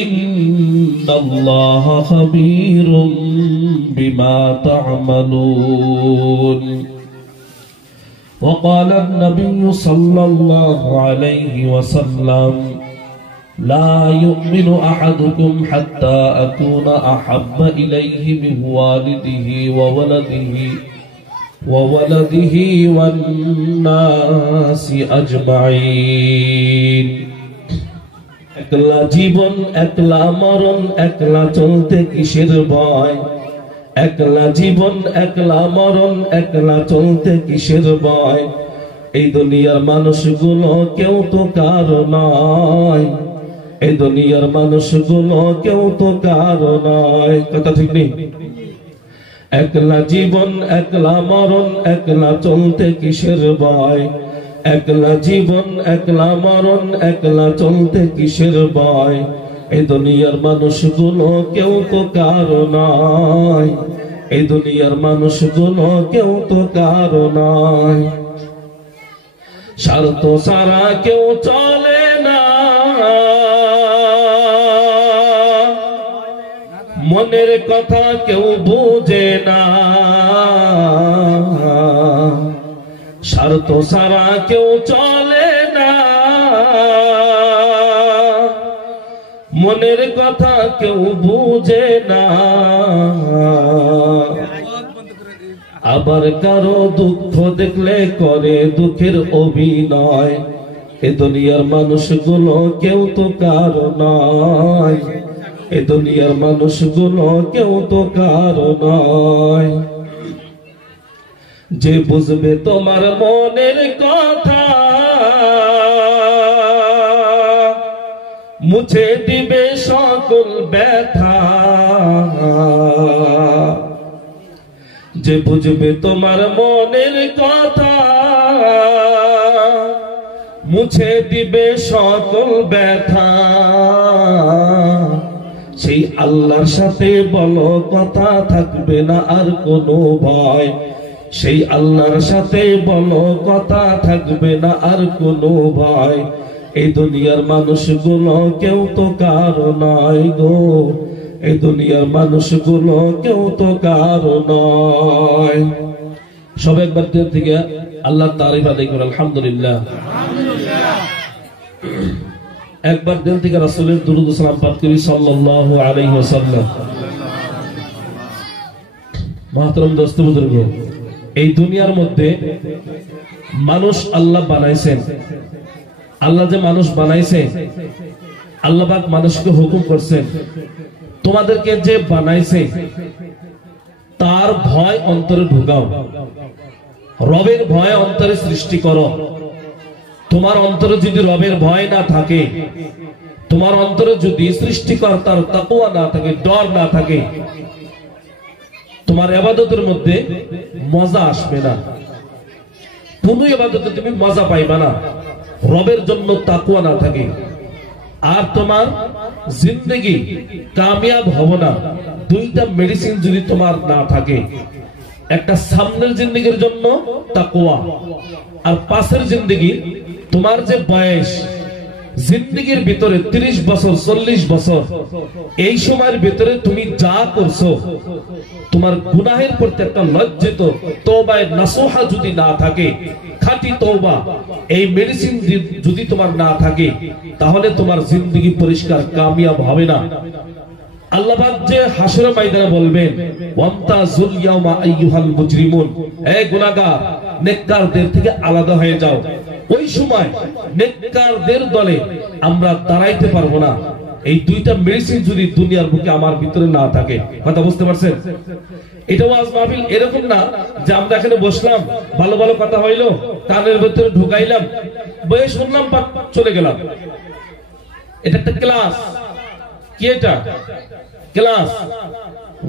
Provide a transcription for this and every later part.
ইন্নাল্লাহ খাবীরুম বিমা তা'মালুন। وقال النبي صلى الله عليه وسلم لا يؤمن أحدكم حتى أكون أحب إليه من والده وولده والناس أجمعين। একলা জীবন একলা মরণ, একলা চলতে কিসের ভয়? একলা জীবন একলা মরণ, একলা চলতে কিসের ভয়? এই দুনিয়ার মানুষগুলো কেউ তো কারো নয়, এই দুনিয়ার মানুষগুলো কেউ তো কারো নয়। কথা ঠিক নেই? একলা জীবন একলা মরণ, একলা চলতে কিসের ভয়? একলা জীবন একলা মরণ, একলা চলতে কিসের ভয়? এই দুনিয়ার মানুষগুলো কেউ তো কারো নয়, এই দুনিয়ার মানুষগুলো কেউ তো কারো নয়। স্বার্থ ছাড়া কেউ চলে না, মনের কথা কেউ বুঝে না। স্বার্থ ছাড়া কেউ চলে না, মনের কথা কেউ বুঝে না। আবার কারো দুঃখ দেখলে করে দুঃখের অভিনয়। এ দুনিয়ার মানুষগুলো কেউ তো কারো নয়, এ দুনিয়ার মানুষগুলো কেউ তো কারো নয়। যে বুঝবে তোমার মনের কথা, মুছে দিবে সকল ব্যথা। যে বুঝবে তোমার মনের কথা, মুছে দিবে সকল ব্যথা। সেই আল্লাহর সাথে বলো কথা, থাকবে না আর কোনো ভয়। সেই আল্লাহর সাথে বলো কথা, থাকবে না আর কোনো ভয়। এই দুনিয়ার মানুষগুলো কেউ তো কারো নয় গো, এই দুনিয়ার মানুষগুলো কেউ তো কারো নয়। সব একবার দিন থেকে আল্লাহ তারিফ আদায় করে আলহামদুলিল্লাহ। একবার দিন থেকে রাসূলের দুরূদ ও সালাম পাঠ করি সাল্লাল্লাহু আলাইহি ওয়াসাল্লাম। মুহতারাম দোস্ত বুজুর্গ, এই দুনিয়ার মধ্যে মানুষ আল্লাহ বানাইছেন। আল্লাহ যে মানুষ বানাইছে, আল্লাহ পাক মানুষকে হুকুম করছেন, তোমাদেরকে যে বানাইছে তার ভয় অন্তরে ঢুকাও, রবের ভয় অন্তরে সৃষ্টি করো। তোমার অন্তরে যদি রবের ভয় না থাকে, তোমার অন্তরে যদি সৃষ্টিকর্তার তাকওয়া না থাকে, ডর না থাকে, তোমার ইবাদতের মধ্যে মজা আসবে না। কোন ইবাদতে তুমি মজা পাইবা না রবের জন্য তাকওয়া না থাকে। আর তোমার জিন্দেগি কামিয়াব হবে না। দুইটা মেডিসিন যদি তোমার না থাকে, একটা সামনের জিন্দেগির জন্য তাকওয়া, আর পাশের জিন্দেগি, তোমার যে বয়স জিন্দেগির ভিতরে 30 বছর 40 বছর, এই সময়ের ভিতরে তুমি যা করছো, তোমার গুনাহের প্রতি একটা লজ্জিত তওবায়ে নাসুহা যদি না থাকে, খাঁটি তওবা, এই মেডিসিন যদি তোমার না থাকে, তাহলে তোমার জিন্দেগি পরিষ্কার কামিয়াব হবে না। আল্লাহ পাক যে হাসরের ময়দানে বলবেন, ওয়ামতাজুল ইয়াওমা আইয়ুহাল মুজরিমুন, হে গুনাহগার, নেককারদের থেকে আলাদা হয়ে যাও। ওই সময় নেককারদের দলে আমরা দাঁড়াইতে পারবো না। এই দুইটা মেডিসিন যদি দুনিয়ার বুকে আমার ভিতরে না থাকে। কথা বুঝতে পারছেন? এটা ওয়াজ মাহফিল এরকম না যে আমরা এখানে বসলাম, ভালো ভালো কথা হইলো, কানের ভিতরে ঢুকাইলাম, বয়ে শুনলাম, চলে গেলাম। এটা একটা ক্লাস। কি এটা? ক্লাস।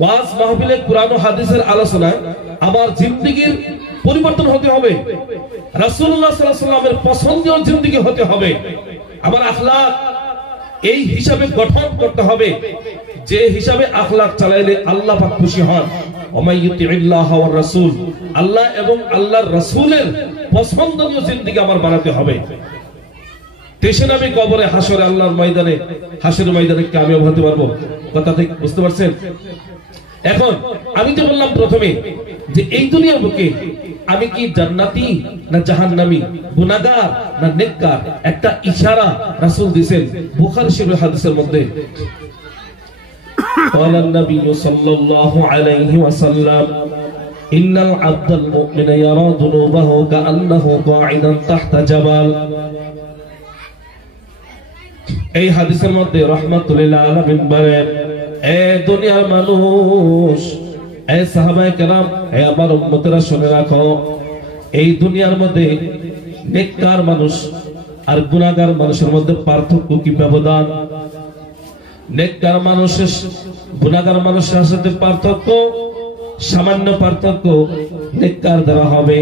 ওয়াজ মাহফিলে কুরআন ও হাদিসের আলোচনায় আমার জিন্দেগির পরিবর্তন হতে হবে, রাসূলুল্লাহ সাল্লাল্লাহু আলাইহি ওয়াসাল্লামের পছন্দের জিন্দেগি হতে হবে। আমার আখলাক এই হিসাবে গঠন করতে হবে যে হিসাবে আখলাক চালাইলে আল্লাহ পাক খুশি হন। ওমাইয়ুতিল্লাহ ওয়ার রাসূল, আল্লাহ এবং আল্লাহর রাসূলের পছন্দনীয় জিন্দেগি আমার বানাতে হবে। দেশে নামে কবরে হাসরে আল্লাহর ময়দানে হাসরের ময়দানে কামিয়াব হতে পারবো। কথা ঠিক বুঝতে পারছেন? এখন আমি তো বললাম প্রথমে যে এই দুনিয়ার বুকে আমি কি জান্নাতি না জাহান্নামী, গুনাহগার না নেককার, একটা ইশারা রাসূল দিয়েছেন বুখারী শরীফের হাদিসের মধ্যে। قال النبي صلى الله عليه وسلم إن العبد المؤمن يرى ذنوبه كأنه قاعد تحت جبل। এই হাদিসের মধ্যে রাহমাতুল আলামিন বলেন, এ দুনিয়ার মানুষ, এ সাহাবায়ে কেরাম, এ আমার উম্মতেরা শুনে রাখো, এই দুনিয়ার মধ্যে নেককার মানুষ আর গুনাহগার মানুষের মধ্যে পার্থক্য কি, ব্যবধান? নেককার মানুষের গুনাহগার মানুষের সাথে পার্থক্য, সামান্য পার্থক্য। নেককার যারা হবে,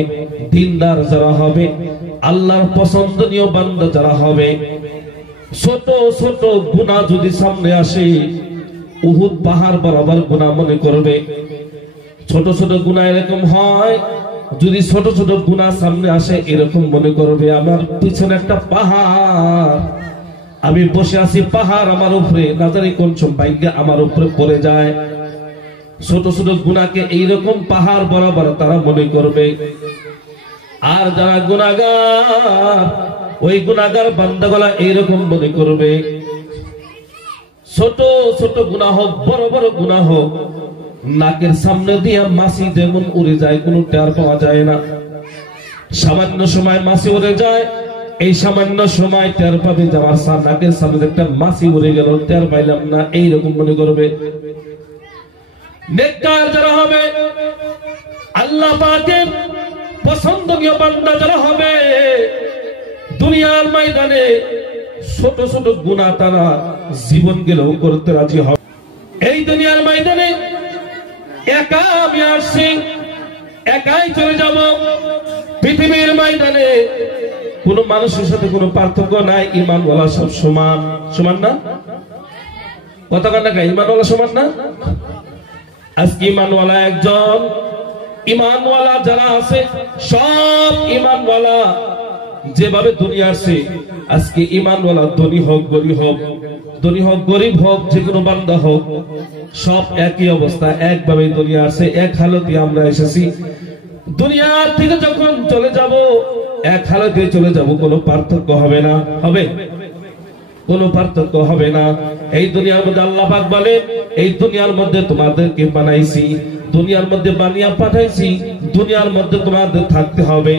দিনদার যারা হবে, আল্লাহর পছন্দনীয় বান্দা যারা হবে, ছোট ছোট গুনাহ যদি সামনে আসে উহুদ পাহাড় বরাবর গুনাহ মনে করবে। ছোট ছোট গুনাহ এরকম হয়, যদি ছোট ছোট গুনাহ সামনে আসে এরকম মনে করবে আমার পিছনে একটা পাহাড়, আমি বসে আছি, পাহাড় আমার উপরে, না জানি কোন সময় আমার উপরে পড়ে যায়। ছোট ছোট গুনাহকে এইরকম পাহাড় বরাবর তারা মনে করবে। আর যারা গুনাহগার, ওই গুনাহগার বান্দাগুলা এইরকম মনে করবে, ছোট ছোট গুনাহ হোক বড় বড় গুনাহ হোক, নাকের সামনে দিয়ে মাছি যেমন উড়ে যায় কোনো টের পাওয়া যায় না। সামান্য সময় মাছি উড়ে যায়, এই সামান্য সময় টের পাবে যে আমার নাকের সামনে একটা মাছি উড়ে গেল, টের পাইলাম না, এইরকম মনে করবে। নেককার যারা হবে, আল্লাহ পাকের পছন্দনীয় বান্দা যারা হবে, দুনিয়ার ময়দানে ছোট ছোট গুনাহ তারা জীবন গেলেও করতে রাজি হবে। এই দুনিয়ার ময়দানে একা আমি আসছি, একাই চলে যাব। পৃথিবীর ময়দানে কোন মানুষের সাথে কোনো পার্থক্য নাই, ঈমানওয়ালা সব সমান। সমান না? কথা কান্না গায়, ঈমানওয়ালা সমান না? আজকে ঈমানওয়ালা একজন, ঈমানওয়ালা যারা আছে সব ঈমানওয়ালা যেভাবে দুনিয়া আসছে, আজকে ঈমানওয়ালা ধনী হোক গরিব হোক, ধনী হোক গরিব হোক, যে কোনো বান্দা হোক, সব একই অবস্থা, একভাবে দুনিয়া আসছে, এক হালতে আমরা এসেছি। দুনিয়া থেকে যখন চলে যাব, এক হালতে চলে যাব, কোনো পার্থক্য হবে না। হবে? কোনো পার্থক্য হবে না। এই দুনিয়ার মধ্যে আল্লাহ পাক বলে, এই দুনিয়ার মধ্যে তোমাদেরকে বানাইছি, দুনিয়ার মধ্যে বানিয়ে পাঠাইছি, দুনিয়ার মধ্যে তোমাদের থাকতে হবে।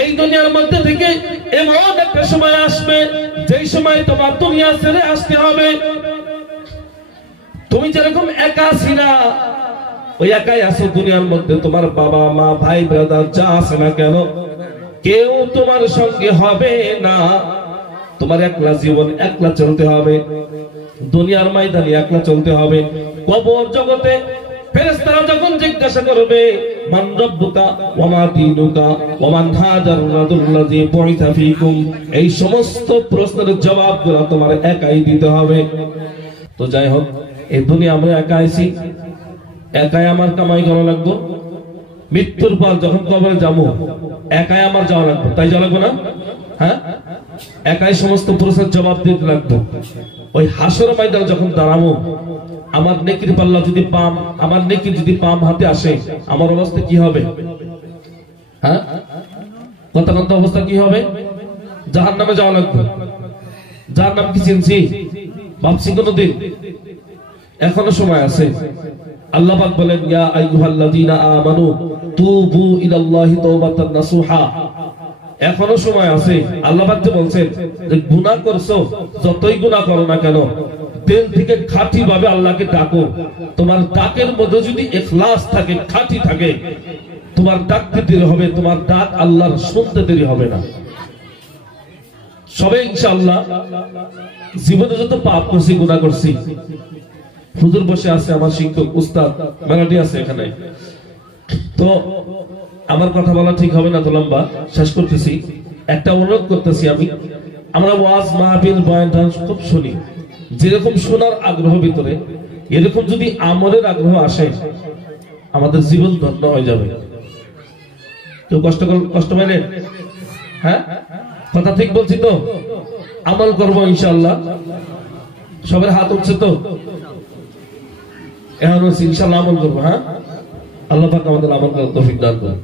এই দুনিয়ার মধ্যে থেকে এমন একটা সময় আসবে যেই সময় তোমার দুনিয়া ছেড়ে আসতে হবে। তুমি যেরকম একা ছিলা, ওই একাই আছো দুনিয়ার মধ্যে, তোমার বাবা মা ভাই ব্রাদার যা আছে না কেন, কেউ তোমার সঙ্গে হবে না। তোমার একলা জীবন, একলা চলতে হবে, দুনিয়ার ময়দানে একলা চলতে হবে। কবর জগতে ফেরেশতারা যখন জিজ্ঞাসা করবে, মান রাব্বুকা ওয়া মা দীনুকা ওয়া মান হাদার রাজুল্লাযী বুইসা ফীকুম, এই সমস্ত প্রশ্নের জবাবগুলো তোমার একাই দিতে হবে। তো যাই হোক, এই দুনিয়া আমরা একা আইছি, একাই আমার কামাই করা লাগবে। মৃত্যুর পর যখন কবরে যাবো, একাই আমার যাওয়া লাগবে, তাই যাওয়া লাগবে না? হ্যাঁ, একাই সমস্ত প্রশ্নের জবাব দিতে লাগবে। ওই হাসর ময়দানে যখন দাঁড়াবো, আমার নেকির পাল্লা যদি পাম, আমার নেকি যদি পাম হাতে আসে, আমার অবস্থা কি হবে? হ্যাঁ, কথা কথা অবস্থা কি হবে? জাহান্নামে যাওয়া লাগবে। জাহান্নাম কি চিনছি? ভাবছি কোনদিন? এখনো সময় আছে। আল্লাহ পাক বলেন, ইয়া আইয়ুহাল্লাযীনা আমানু তুবু ইলাল্লাহি তাওবাতান নাসুহা। এখনো সময় আছে। আল্লাহ পাক যে বলছেন যে গুনাহ করছো, যতই গুনাহ করো না কেন, দিল থেকে খাঁটি ভাবে আল্লাহকে ডাকো। তোমার ডাকের মধ্যে যদি ইখলাস থাকে, খাঁটি থাকে, তোমার ডাকতে দেরি হবে, তোমার ডাক আল্লাহর শুনতে দেরি হবে না। সবে ইনশাআল্লাহ জীবনে যত পাপ করছি, গুনাহ করছি, হুজুর বসে আছে, আমার শিক্ষক উস্তাদ মেলাডি আছে এখানে, তো আমার কথা বলা ঠিক হবে না, তো লম্বা শেষ করতেছি। একটা অনুরোধ করতেছি আমি, আমরা ওয়াজ মাহফিল বয়ান খুব শুনি, যেরকম শোনার আগ্রহ ভিতরে এরকম যদি আমলের আগ্রহ আসে, আমাদের জীবন ধন্য হয়ে যাবে। কেউ কষ্ট পাইলেন? হ্যাঁ, কথা ঠিক বলছি তো? আমল করবো ইনশাআল্লাহ। সবার হাত উঠছে তো, এখন ইনশাআল্লাহ আমল করবো। হ্যাঁ, আল্লাহ পাক আমাদের আমল করার তৌফিক দান করুন।